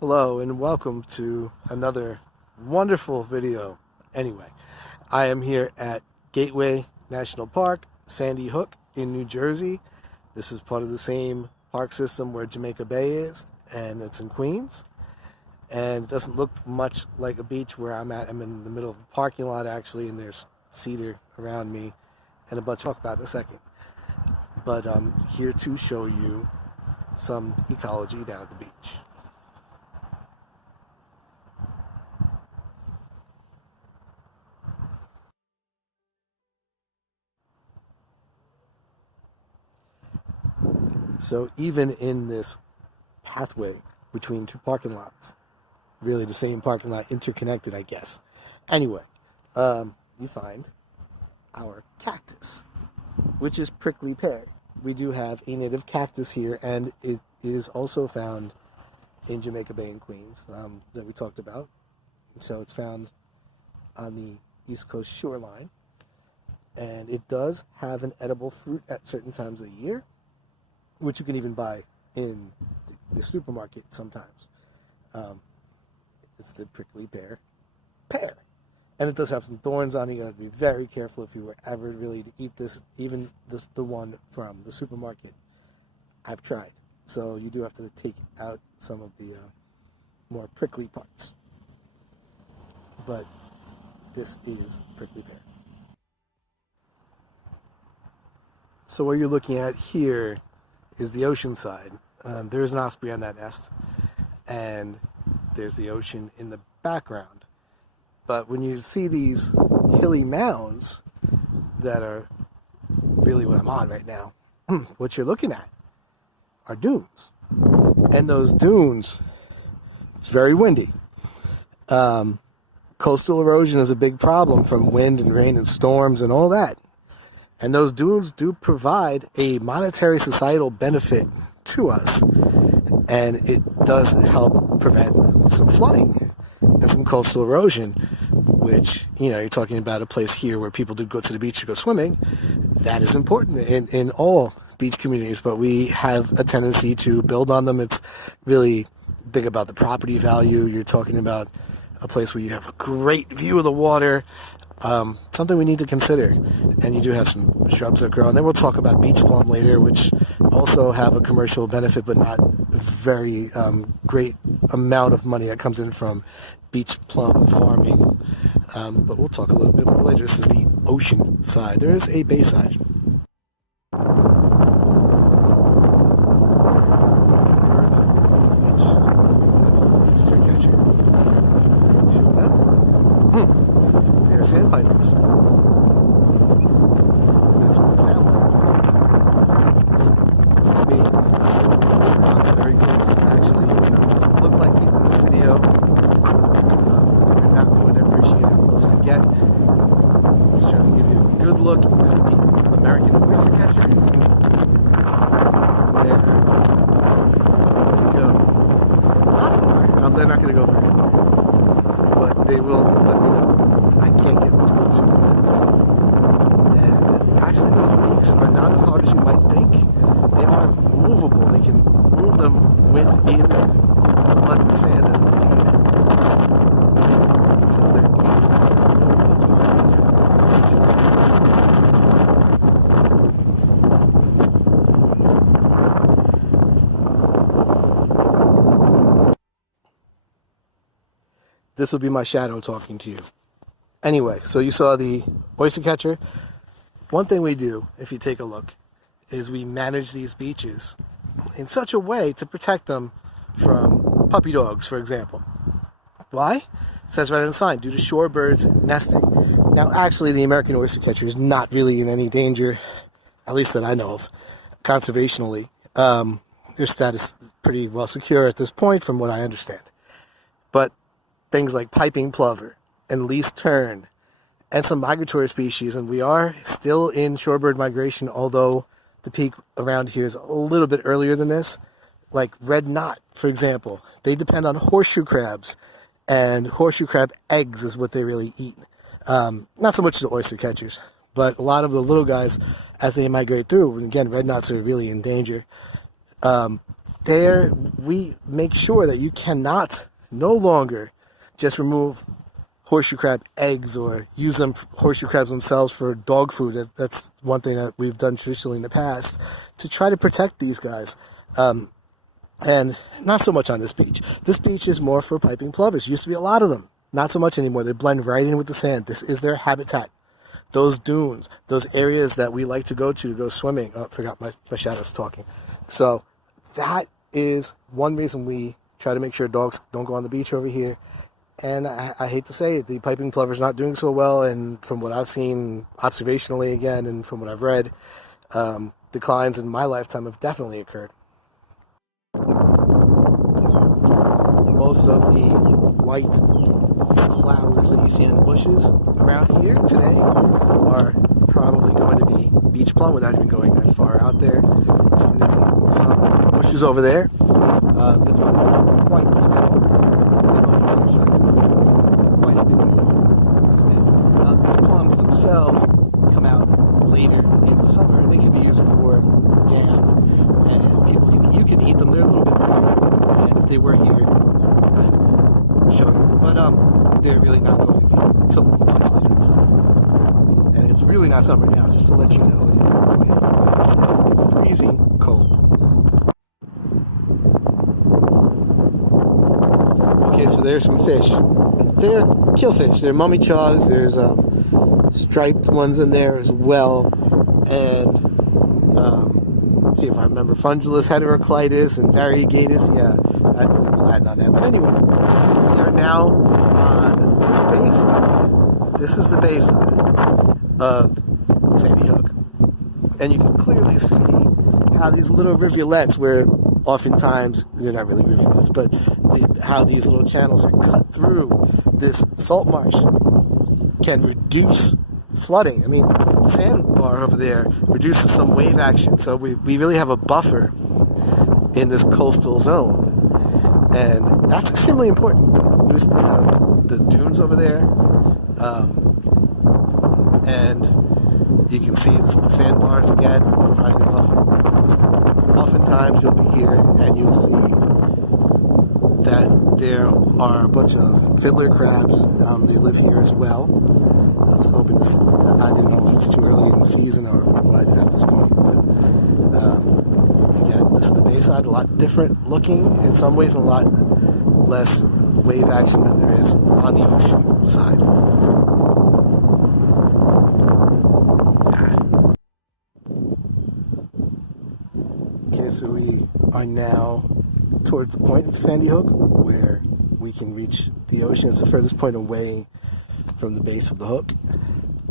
Hello and welcome to another wonderful video. Anyway, I am here at Gateway National Park, Sandy Hook in New Jersey. This is part of the same park system where Jamaica Bay is, and it's in Queens. And it doesn't look much like a beach where I'm at. I'm in the middle of a parking lot actually, and there's cedar around me and a bunch to talk about in a second. But I'm here to show you some ecology down at the beach. So even in this pathway between two parking lots, really the same parking lot, interconnected, I guess. Anyway, you find our cactus, which is prickly pear. We do have a native cactus here, and it is also found in Jamaica Bay and Queens that we talked about. So it's found on the East Coast shoreline, and it does have an edible fruit at certain times of the year, which you can even buy in the supermarket sometimes. It's the prickly pear. And it does have some thorns on it. You have to be very careful if you were ever really to eat this, even the one from the supermarket. I've tried. So you do have to take out some of the more prickly parts. But this is prickly pear. So what you're looking at here is the ocean side. There's an osprey on that nest, and there's the ocean in the background. But when you see these hilly mounds that are really what I'm on right now, what you're looking at are dunes. And those dunes, it's very windy. Coastal erosion is a big problem from wind and rain and storms and all that. And those dunes do provide a monetary societal benefit to us. And it does help prevent some flooding and some coastal erosion, which, you know, you're talking about a place here where people do go to the beach to go swimming. That is important in all beach communities, but we have a tendency to build on them. It's really, think about the property value. You're talking about a place where you have a great view of the water. Something we need to consider. And you do have some shrubs that grow, and then we'll talk about beach plum later, which also have a commercial benefit but not very great amount of money that comes in from beach plum farming, but we'll talk a little bit more later. This is the ocean side. There is a bay side. Birds on the beach. That's a oyster catcher. There are two of them. They're sandpipers. And that's what they sound like. See me? I'm very close. Actually, even though it doesn't look like it in this video, you're not going to appreciate how close I get. Just trying to give you a good look at the American oyster catcher. There you go. Not far. They're not going to go very far. But they will let me know. I can't get much closer than this. And actually those beaks are not as hard as you might think. They are movable. They can move them within mud and sand that they feed. So they're able to move those hard beaks and this will be my shadow talking to you. Anyway, so you saw the oyster catcher. One thing we do, if you take a look, is we manage these beaches in such a way to protect them from puppy dogs, for example. Why? It says right on the sign, due to shorebirds nesting. Now, actually, the American oyster catcher is not really in any danger, at least that I know of, conservationally. Their status is pretty well secure at this point, from what I understand. But things like piping plover and least tern and some migratory species, and we are still in shorebird migration, although the peak around here is a little bit earlier than this. Like red knot, for example, they depend on horseshoe crabs, and horseshoe crab eggs is what they really eat. Not so much the oyster catchers, but a lot of the little guys, as they migrate through, and again, red knots are really in danger. there we make sure that you cannot no longer just remove horseshoe crab eggs or use them horseshoe crabs themselves for dog food. That's one thing that we've done traditionally in the past to try to protect these guys. And not so much on this beach. This beach is more for piping plovers. Used to be a lot of them. Not so much anymore. They blend right in with the sand. This is their habitat. Those dunes, those areas that we like to go swimming. Oh, I forgot my shadow's talking. So that is one reason we try to make sure dogs don't go on the beach over here. And I hate to say it, the piping plover's not doing so well. And from what I've seen observationally again, and from what I've read, declines in my lifetime have definitely occurred. Most of the white flowers that you see in the bushes around here today are probably going to be beach plum without even going that far out there. Seem to be some bushes over there. This one is quite small. I'll show you quite a bit more. These plums themselves come out later in the summer, and they can be used for jam, and you can eat them. They're a little bit bitter, and if they were here, show you, but they're really not going to be until much later in the summer. And it's really not summer now, just to let you know. It is freezing cold. Okay, so there's some fish. They're killfish. They're mummy chogs. There's striped ones in there as well, and let's see if I remember, fundulus heteroclitus and variegatus. Yeah, I believe Latin on that. But anyway, we are now on the bayside. This is the bayside of Sandy Hook, and you can clearly see how these little rivulets, where oftentimes they're not really rivulets, but how these little channels are cut through this salt marsh, can reduce flooding. I mean, the sandbar over there reduces some wave action, so we really have a buffer in this coastal zone, and that's extremely important. We still have the dunes over there, and you can see the sandbars again providing a buffer. Oftentimes you'll be here and you'll see that there are a bunch of fiddler crabs. They live here as well. I was hoping I didn't know if it's too early in the season or what at this point, but again, this is the bayside, a lot different looking, in some ways a lot less wave action than there is on the ocean side. Okay, so we are now towards the point of Sandy Hook where we can reach the ocean. It's the furthest point away from the base of the hook,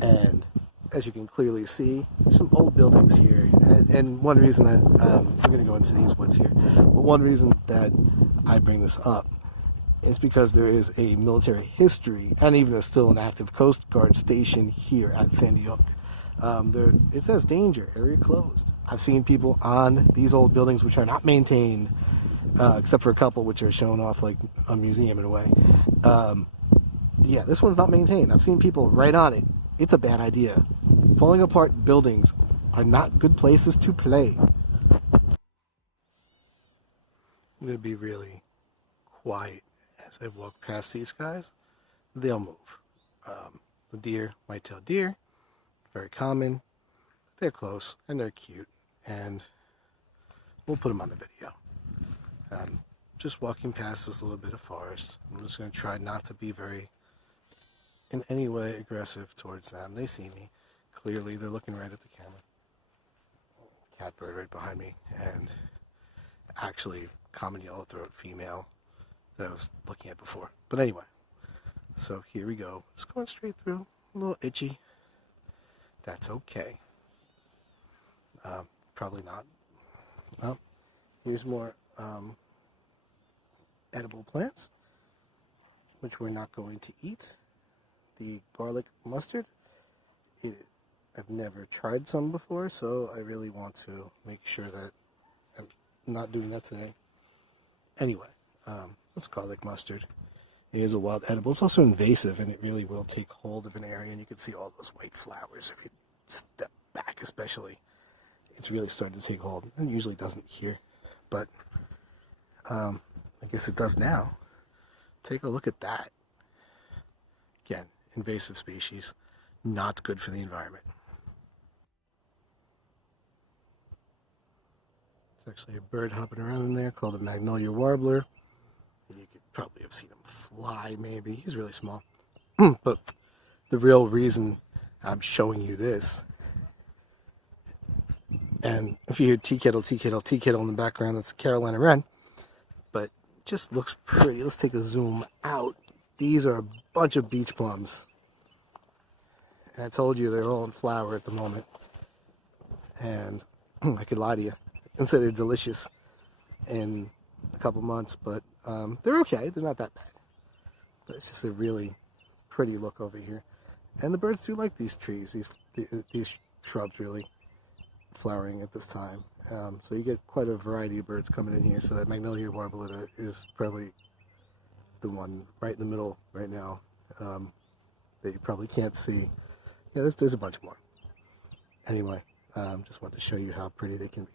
and as you can clearly see, there's some old buildings here, and one reason I'm going to go into these woods here, but one reason that I bring this up is because there is a military history, and even there's still an active Coast Guard station here at Sandy Hook. It says danger, area closed. I've seen people on these old buildings which are not maintained, except for a couple which are shown off like a museum in a way. Yeah, this one's not maintained. I've seen people right on it. It's a bad idea. Falling apart buildings are not good places to play. I'm going to be really quiet as I walk past these guys. They'll move. The deer, white-tailed deer, very common. They're close and they're cute, and we'll put them on the video. Just walking past this little bit of forest. I'm just going to try not to be very in any way aggressive towards them. They see me. Clearly, they're looking right at the camera. Catbird right behind me, and actually common yellowthroat female that I was looking at before. But anyway, so here we go. Just going straight through. A little itchy. That's okay. Probably not. Well, here's more edible plants, which we're not going to eat. The garlic mustard. I've never tried some before, so I really want to make sure that I'm not doing that today. Anyway, that's garlic mustard. It is a wild edible. It's also invasive, and it really will take hold of an area, and you can see all those white flowers if you step back especially. It's really starting to take hold. It usually doesn't here, but I guess it does now. Take a look at that. Again, invasive species, not good for the environment. It's actually a bird hopping around in there called a magnolia warbler. You could probably have seen him fly, maybe. He's really small. But the real reason I'm showing you this, and if you hear tea kettle, tea kettle, tea kettle in the background, that's a Carolina wren. But it just looks pretty. Let's take a zoom out. These are a bunch of beach plums. And I told you they're all in flower at the moment. And I could lie to you and say they're delicious in a couple months, but they're okay. They're not that bad. But it's just a really pretty look over here. And the birds do like these trees, these shrubs really, flowering at this time. So you get quite a variety of birds coming in here. So that magnolia warbler is probably the one right in the middle right now that you probably can't see. Yeah, there's a bunch more. Anyway, just wanted to show you how pretty they can be.